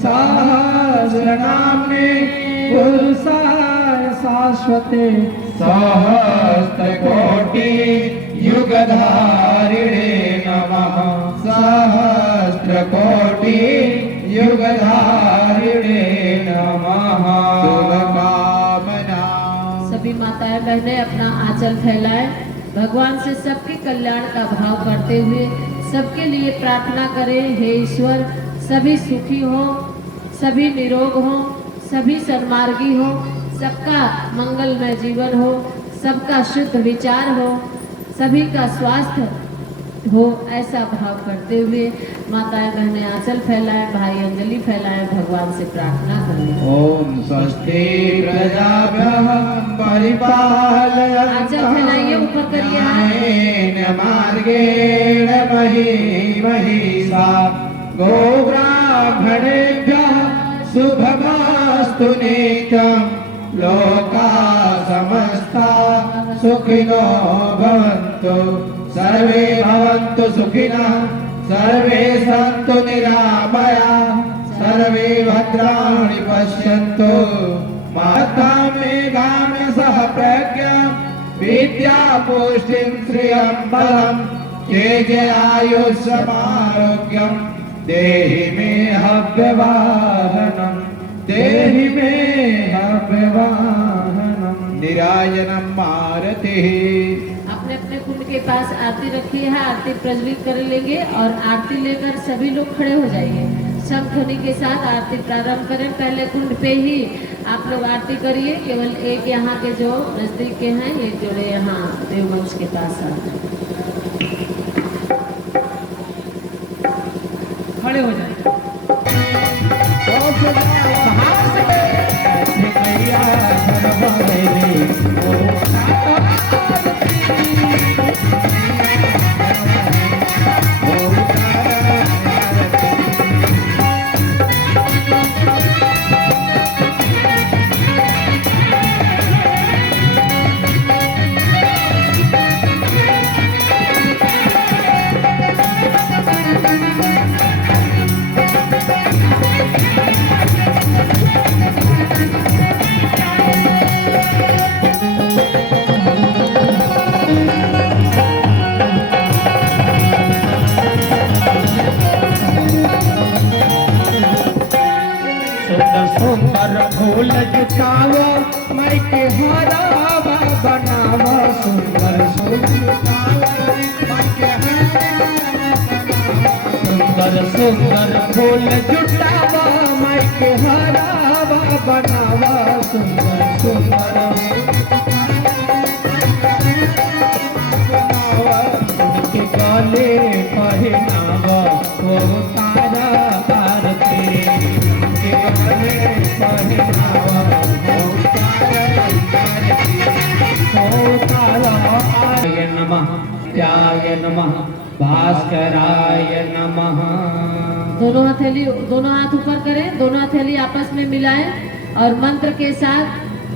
सहस्रनाम्ने पुरुषाय शाश्वते सहस्रकोटि युगधारिणे नमः। सहस्रकोटि युगधारिणे नमः। शुभकामना। सभी माताएं बहनें अपना आंचल फैलाएं, भगवान से सबके कल्याण का भाव करते हुए सबके लिए प्रार्थना करें। हे ईश्वर, सभी सुखी हो, सभी निरोग हो, सभी सन्मार्गी हो, सबका मंगलमय जीवन हो, सबका शुद्ध विचार हो, सभी का स्वास्थ्य हो, ऐसा भाव करते हुए माताएं बहनें आंचल फैलाएं, भाई अंजलि फैलाएं, भगवान से प्रार्थना करें। ओम स्वस्ति प्रजाभ्यः परिपालयन्तु आंचल फैलाइए, ऊपर करिए न्यायेन मार्गेण महिषा गोब्राह्मणेभ्यः शुभमस्तु नित्यं। लोकाः समस्ताः सुखिनो भवन्तु, सर्वे भवन्तु सुखिनः, सर्वे सन्तु निरामयाः, सर्वे भद्राणि पश्यन्तु। माता मेघामि सह प्रज्ञां विद्यापुष्टिं श्रियं बलं तेजयायुष्यमारोग्यं देहि मे हव्यवाहनं, देहि मे हव्यवाहनं। निराजनं मारुतिः। अपने अपने कुंड के पास आरती रखी है, आरती प्रज्वलित कर लेंगे और आरती लेकर सभी लोग खड़े हो जाइए। शंख ध्वनि के साथ आरती प्रारंभ करें। पहले कुंड पे ही आप लोग आरती करिए। केवल एक यहाँ के जो नजदीक के हैं, एक जोड़े यहाँ देवमंच के पास आते खड़े हो जाए। सुंदर फूल जुटावो, मैं के हरावा बनावो। सुंदर सुंदर फूल जुटावो, मैं के हरावा बनावो। सुंदर सुंदर उनके गले पहनावो, वो तारा आरती नमः, त्याय नमः, भास्कराय नमः। दोनों हथेली, दोनों हाथ ऊपर करें, दोनों हथेली आपस में मिलाएं और मंत्र के साथ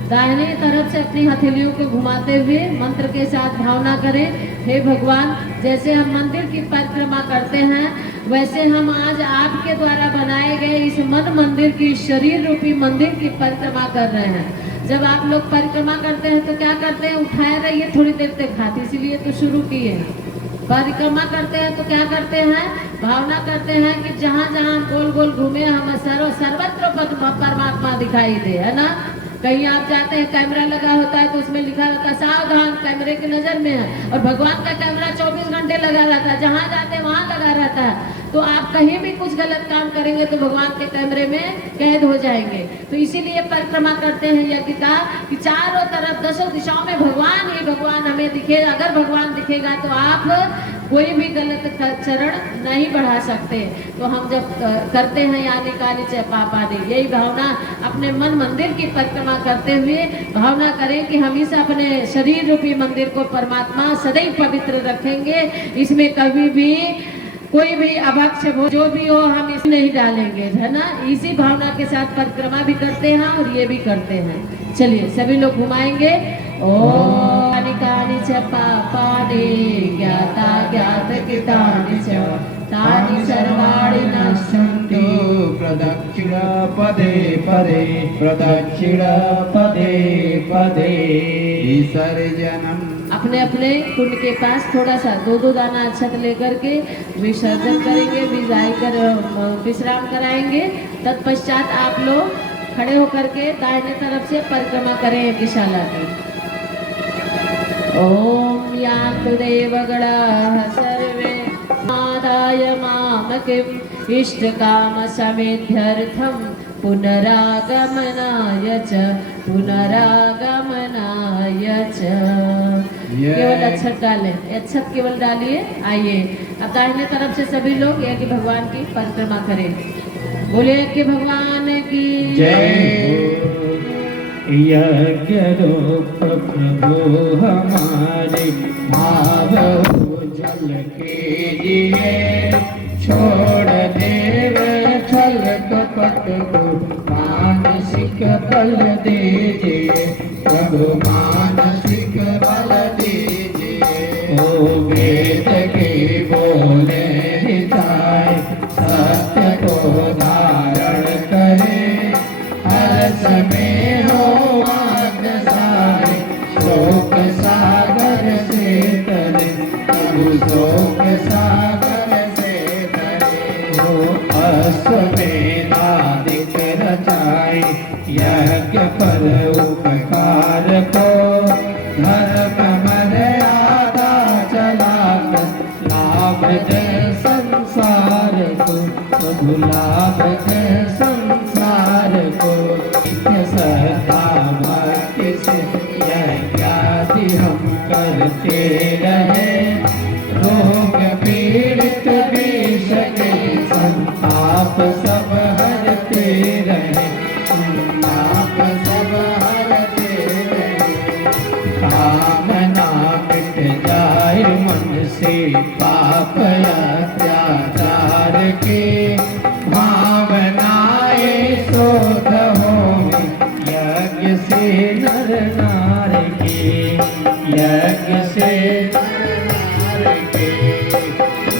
दाहिने तरफ से अपनी हथेलियों को घुमाते हुए मंत्र के साथ भावना करें। हे भगवान, जैसे हम मंदिर की परिक्रमा करते हैं, वैसे हम आज आपके द्वारा बनाए गए इस मन मंदिर की, शरीर रूपी मंदिर की परिक्रमा कर रहे हैं। जब आप लोग परिक्रमा करते हैं तो क्या करते हैं? उठाए रहिए थोड़ी देर तक हाथ, इसीलिए तो शुरू किए हैं। परिक्रमा करते हैं तो क्या करते हैं? भावना करते हैं कि जहाँ जहाँ गोल गोल घूमे हम सर्वत्र परमात्मा दिखाई दे, है ना। कहीं आप जाते हैं, कैमरा लगा होता है तो उसमें लिखा रहता है सावधान, कैमरे की नजर में है। और भगवान का कैमरा 24 घंटे लगा रहता है, जहाँ जाते हैं वहाँ लगा रहता है। तो आप कहीं भी कुछ गलत काम करेंगे तो भगवान के कैमरे में कैद हो जाएंगे। तो इसीलिए परिक्रमा करते हैं यज्ञ का कि चारों तरफ 10 दिशाओं में भगवान ही भगवान हमें दिखे। अगर भगवान दिखेगा तो आप कोई भी गलत चरण नहीं बढ़ा सकते। तो हम जब करते हैं यानी काली च पापादि, यही भावना अपने मन मंदिर की परिक्रमा करते हुए भावना करें कि हमेशा अपने शरीर रूपी मंदिर को परमात्मा सदैव पवित्र रखेंगे। इसमें कभी भी कोई भी अभक्ष हो, जो भी हो, हम इसमें नहीं डालेंगे, है ना। इसी भावना के साथ परिक्रमा भी करते हैं और ये भी करते हैं। चलिए सभी लोग घुमाएंगे। ओम कानि च पापानि ज्ञाता ज्ञातकृतानि च तानि सर्वाणि नश्यन्ति प्रदक्षिण पदे पदे प्रदक्षिण पदे पदे विसर्जनम। अपने अपने कुंड के पास थोड़ा सा दो दाना अक्षत लेकर के विसर्जन करेंगे, विदाई कर विश्राम कराएंगे। तत्पश्चात आप लोग खड़े होकर के दाहिने तरफ से परिक्रमा करें यज्ञशाला की। ओम यान्तु देवगणाः सर्वे आदाय मामकिम् इष्टकाम समेध्यर्थम पुनरागमनाय च पुनरागमनाय च। केवल अक्षत डालें, अक्षत केवल डालिए। आइए अब दाहिने तरफ से सभी लोग यज्ञ भगवान की परिक्रमा करें। बोले यज्ञ भगवान की जय। यज्ञ रूप प्रभु हमारे भाव जल के लिए छोड़ देव छल कपट को मानसिक बल दीजिए प्रभु मानसिक बल दीजिए। ओ वेद के बोले हिताय सत्य को धारण करे हर समय हो अग्रसार शोक सागर से तरे प्रभु शोक सागर से तरे। हो अश्वमेधादिक रचाए यज्ञ पर उपकार को धर्म मर्यादा चलाकर लाभ दे संसार को प्रभु लाभ दे संसार को। श्रद्धा भक्ति से यज्ञादि हम करते रहे रोग पीड़ित विष के संताप सब हरते रहे संताप सब हरते रहे। कामना मिट जाए मन से पाप अत्याचार के भावनाएं शोध हो यज्ञ से नर नार के यज्ञ से नर नार के।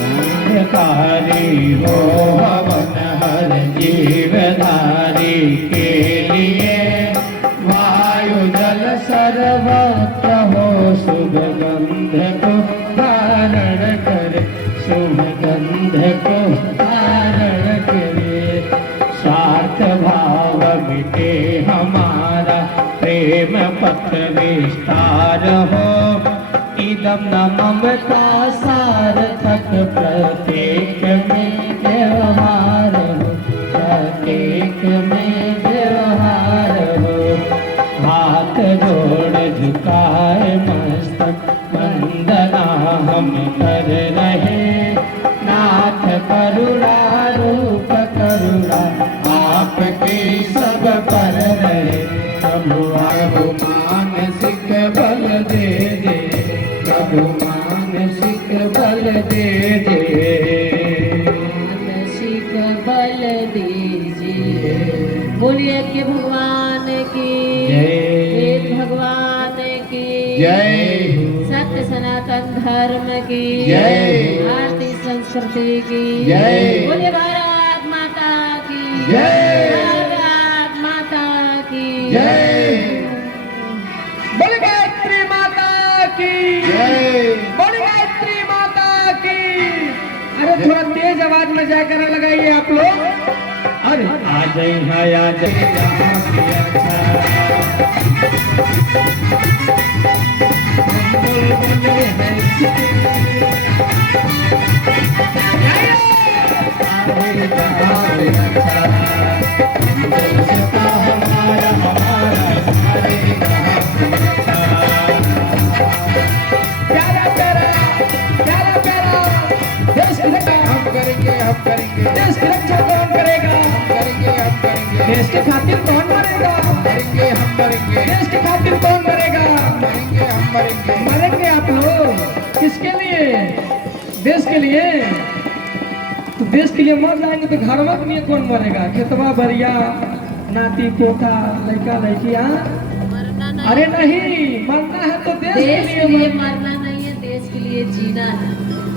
अंधकारी हो हवन हर जीवधारी के लिए वायु जल सर्वत्र हो शुभ गंध को धारण करे शुभ गंध को धारण करे। स्वार्थ भाव मिटे हमारा प्रेम पथ विस्तार हो इदम न ममता सार्थक प्रत्येक में व्यवहार हो प्रत्येक में व्यवहार हो। हाथ जोड़ झुकाए मस्तक वंदना हम कर रहे नाथ करुणा रूप करुणा आपकी सब पर रहे। प्रभु मानसिक बल दे दे प्रभु मानसिक बल दे दे मानसिक बल दीजिए। बोलिए कि भगवान की वेद भगवान की जय। सत्य सनातन धर्म की जय। भारतीय संस्कृति की जय। बोलिए भारत माता की जय। भारत माता की जय। बोले गायत्री माता की जय। बोले गायत्री माता की। अरे थोड़ा तेज आवाज में जाकर लगाइए आप लोग। अरे आ जाए आ हम करेंगे देश की रक्षा कौन करेगा हम करेंगे हम करेंगे। देश के खातिर कौन मरेगा हम करेंगे हम करेंगे। देश के खातिर कौन मरेगा हम करेंगे हम करेंगे। मरेंगे आप लोग किसके लिए देश के लिए। तो देश के लिए मर जाएंगे तो घर में नहीं कौन मरेगा। खेतवा बरिया नाती पोता लड़का लड़कियां मरना अरे नहीं, मरना है तो देश देश के के लिए लिए मरना नहीं है, देश के लिए जीना है।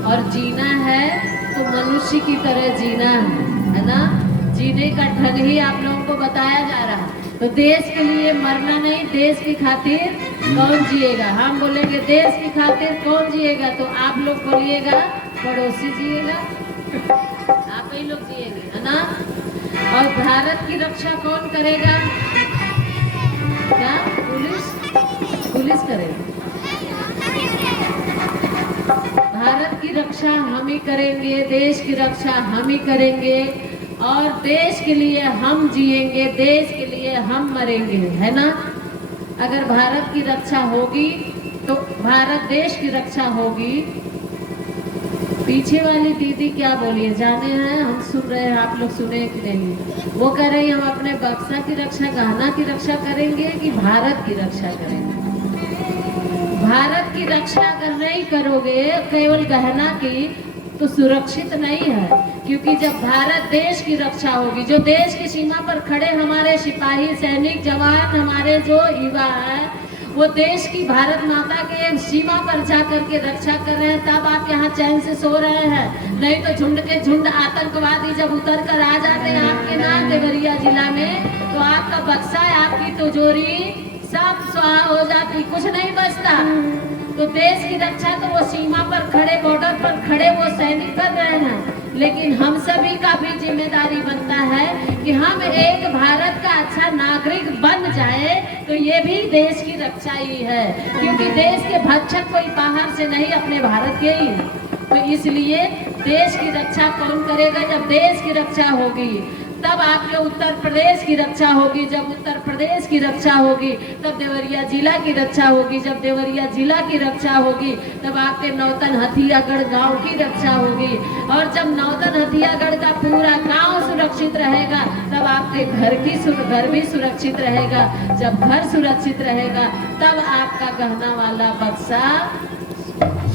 और जीना है तो मनुष्य की तरह जीना है ना। जीने का ढंग ही आप लोगों को बताया जा रहा है। तो देश के लिए मरना नहीं, देश की खातिर कौन जिएगा। हम बोलेंगे देश की खातिर कौन जिएगा, तो आप लोग बोलिएगा पड़ोसी जिएगा, आप ही लोग जिएंगे, है ना। और भारत की रक्षा कौन करेगा? क्या? पुलिस करेगी। भारत की रक्षा हम ही करेंगे, देश की रक्षा हम ही करेंगे, और देश के लिए हम जिएंगे, देश के लिए हम मरेंगे, है ना। अगर भारत की रक्षा होगी तो भारत देश की रक्षा होगी। पीछे वाली दीदी क्या बोली है जाने हैं, हम सुन रहे हैं, आप लोग सुने कि नहीं। वो कह रही हम अपने बक्सा की रक्षा, गहना की रक्षा करेंगे कि भारत की रक्षा करेंगे। भारत की रक्षा अगर नहीं करोगे केवल गहना की, तो सुरक्षित नहीं है। क्योंकि जब भारत देश की रक्षा होगी, जो देश की सीमा पर खड़े हमारे सिपाही, सैनिक, जवान, हमारे जो युवा है, वो देश की, भारत माता के सीमा पर जा करके रक्षा कर रहे हैं, तब आप यहाँ चैन से सो रहे हैं। नहीं तो झुंड के झुंड आतंकवादी जब उतर कर आ जाते हैं आपके नाम देवरिया जिला में, तो आपका बक्सा, आपकी तिजोरी सब स्वाहा हो जाती, कुछ नहीं बचता। तो देश की रक्षा तो वो सीमा पर खड़े, बॉर्डर पर खड़े वो सैनिक कर रहे हैं। लेकिन हम सभी का भी जिम्मेदारी बनता है कि हम एक भारत का अच्छा नागरिक बन जाए, तो ये भी देश की रक्षा ही है। क्योंकि देश के भक्षक कोई बाहर से नहीं, अपने भारत के ही है। तो इसलिए देश की रक्षा कौन करेगा? जब देश की रक्षा होगी तब आपके उत्तर प्रदेश की रक्षा होगी, जब उत्तर प्रदेश की रक्षा होगी तब देवरिया जिला की रक्षा होगी, जब देवरिया जिला की रक्षा होगी तब आपके नौतन हथियागढ़ गांव की रक्षा होगी, और जब नौतन हथियागढ़ का पूरा गांव सुरक्षित रहेगा तब आपके घर भी सुरक्षित रहेगा। जब घर सुरक्षित रहेगा तब आपका गहना वाला बक्सा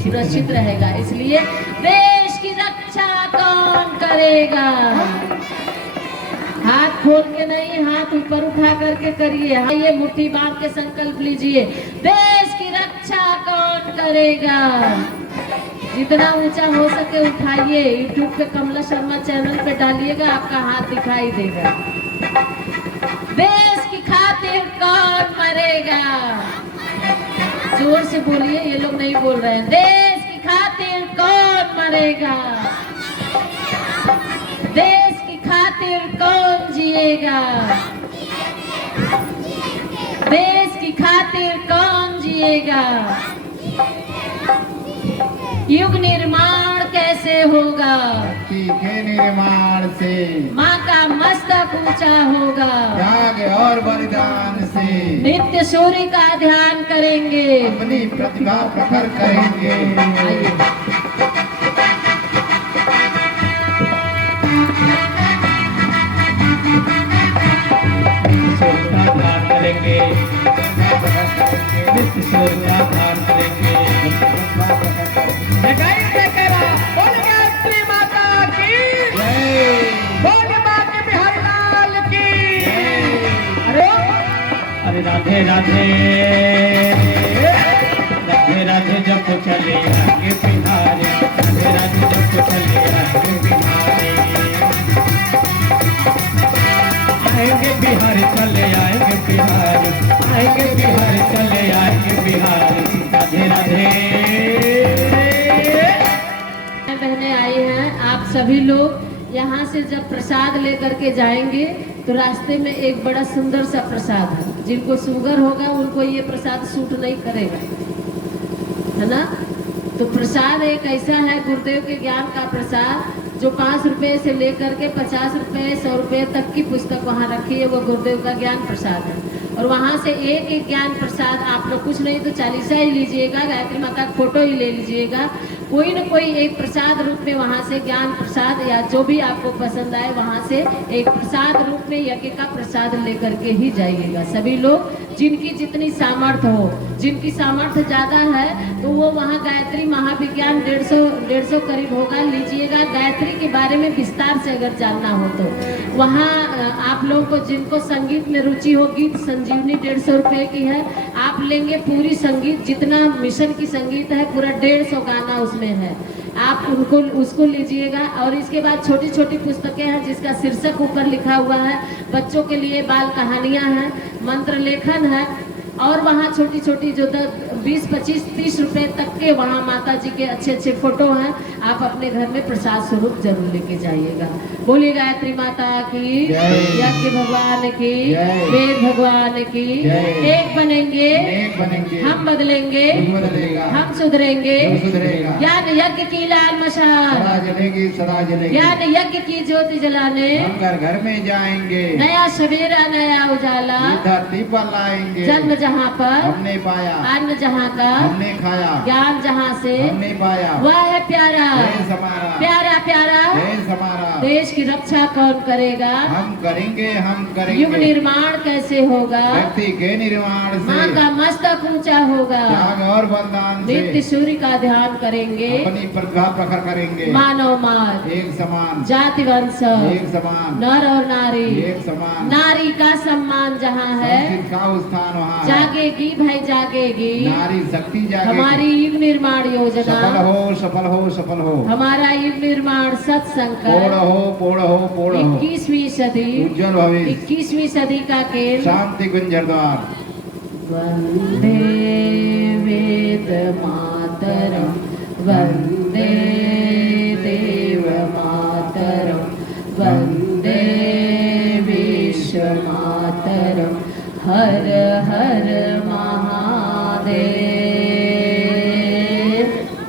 सुरक्षित रहेगा। इसलिए देश की रक्षा कौन करेगा? हाथ खोल के नहीं, हाथ ऊपर उठा करके करिए। हाँ, ये मुट्ठी बांध के संकल्प लीजिए, देश की रक्षा कौन करेगा? जितना ऊंचा हो सके उठाइए। यूट्यूब पे कमला शर्मा चैनल पे डालिएगा, आपका हाथ दिखाई देगा। देश की खातिर कौन मरेगा? जोर से बोलिए, ये लोग नहीं बोल रहे हैं। देश की खातिर कौन मरेगा? देश की खातिर कौन जिएगा? देश की खातिर कौन जिएगा? युग निर्माण कैसे होगा? के निर्माण से माँ का मस्तक ऊंचा होगा, त्याग और बलिदान से नित्य सूर्य का ध्यान करेंगे, अपनी प्रतिभा प्रखर करेंगे। आइए। ध्यान करेंगे, नित्य सूर्य का ध्यान करेंगे। बोल गायत्री माता की जय। बोल बाकी बिहारी लाल की। अरे राधे राधे राधे राधे जब चले आगे बिहारी, राधे राधे जब चले आगे बिहारी, आएंगे बिहार चले आएंगे बिहार, आएंगे बिहार चले आएंगे बिहार। राधे राधे। बहनें आई हैं, आप सभी लोग यहाँ से जब प्रसाद लेकर के जाएंगे तो रास्ते में एक बड़ा सुंदर सा प्रसाद है। जिनको शुगर होगा उनको ये प्रसाद सूट नहीं करेगा, है ना। तो प्रसाद एक ऐसा है, गुरुदेव के ज्ञान का प्रसाद, जो 5 रुपए से लेकर के 50 रुपए 100 रुपए तक की पुस्तक वहाँ रखी है, वो गुरुदेव का ज्ञान प्रसाद है। और वहाँ से एक एक ज्ञान प्रसाद आप लोग कुछ नहीं तो 40 ही लीजिएगा, गायत्री माता का फोटो ही ले लीजिएगा, कोई न कोई एक प्रसाद रूप में वहाँ से ज्ञान प्रसाद या जो भी आपको पसंद आए वहाँ से एक प्रसाद रूप में यज्ञ का प्रसाद लेकर के ही जाइएगा। सभी लोग जिनकी जितनी सामर्थ्य हो, जिनकी सामर्थ्य ज़्यादा है तो वो वहाँ गायत्री महाविज्ञान 150 करीब होगा, लीजिएगा। गायत्री के बारे में विस्तार से अगर जानना हो तो वहाँ आप लोगों को, जिनको संगीत में रुचि हो, गीत संजीवनी 150 रुपये की है, आप आप लेंगे पूरी संगीत, जितना मिशन की संगीत है पूरा 150 गाना उसमें है, आप उनको उसको लीजिएगा। और इसके बाद छोटी छोटी पुस्तकें हैं जिसका शीर्षक ऊपर लिखा हुआ है, बच्चों के लिए बाल कहानियां हैं, मंत्र लेखन है, और वहाँ छोटी छोटी जो 20, 25, 30 रुपए तक के वहाँ माता जी के अच्छे अच्छे फोटो हैं, आप अपने घर में प्रसाद स्वरूप जरूर लेके जाइएगा। बोलिए गायत्री माता की, जय। यज्ञ भगवान की, जय। वेद भगवान की। जय। एक बनेंगे, एक बनेंगे, हम बदलेंगे, तू बदलेगा, हम सुधरेंगे। तू सुधरेगा। ज्ञान यज्ञ की लाल मशाल, सदा जलेगी, सदा जलेगी। ज्ञान यज्ञ की ज्योति जलाने, हम घर घर में जाएंगे, नया सवेरा नया उजाला, ये धरती पर लाएंगे। जन्म जहाँ पर, हमने पाया, अन्न जहाँ का, हमने खाया, ज्ञान जहाँ से, हमने पाया। वह है प्यारा, देश हमारा, प्यारा प्यारा। देश हमारा। देश की रक्षा कौन करेगा, हम करेंगे, हम युग करेंगे। निर्माण कैसे होगा, व्यक्ति के निर्माण माँ से, का मस्तक ऊंचा होगा, त्याग और बलिदान नित्य से सूर्य का ध्यान करेंगे, अपनी प्रतिभा प्रखर करेंगे। मानव मार्ग, एक समान, जाति वंश, एक समान, नर और नारी, एक समान। नारी का सम्मान जहाँ है, संस्कृत का स्थान वहाँ है। जागेगी भाई जागेगी नारी शक्ति जागेगी। हमारी युग निर्माण योजना, सफल हो, सफल हो, सफल हो। हमारा युग निर्माण सत्संग पूर्ण हो, पूर्ण हो, पूर्ण हो। 21वीं सदी, उज्जवल भविष्य, 21वीं सदी का केंद्र। शांति गुंजर द्वार। वंदे वेद मातरम, वंदे देव मातरम, वंदे विश्व मातरम, हर हर महादेव।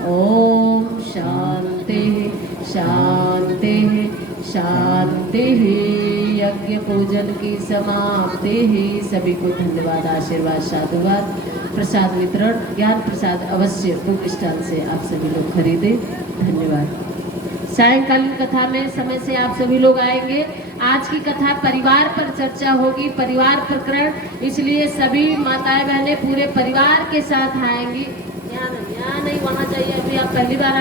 ओम शांति शांति शांति। यज्ञ पूजन की समाप्ति ही। सभी को धन्यवाद, आशीर्वाद, साधुवाद। प्रसाद वितरण, ज्ञान प्रसाद अवश्य बुक स्टॉल से आप सभी लोग खरीदें। धन्यवाद। सायंकालीन कथा में समय से आप सभी लोग आएंगे। आज की कथा परिवार पर चर्चा होगी, परिवार प्रकरण, इसलिए सभी माताएं बहनें पूरे परिवार के साथ आएंगी। यहाँ नहीं, वहाँ जाइए, अभी आप पहली बार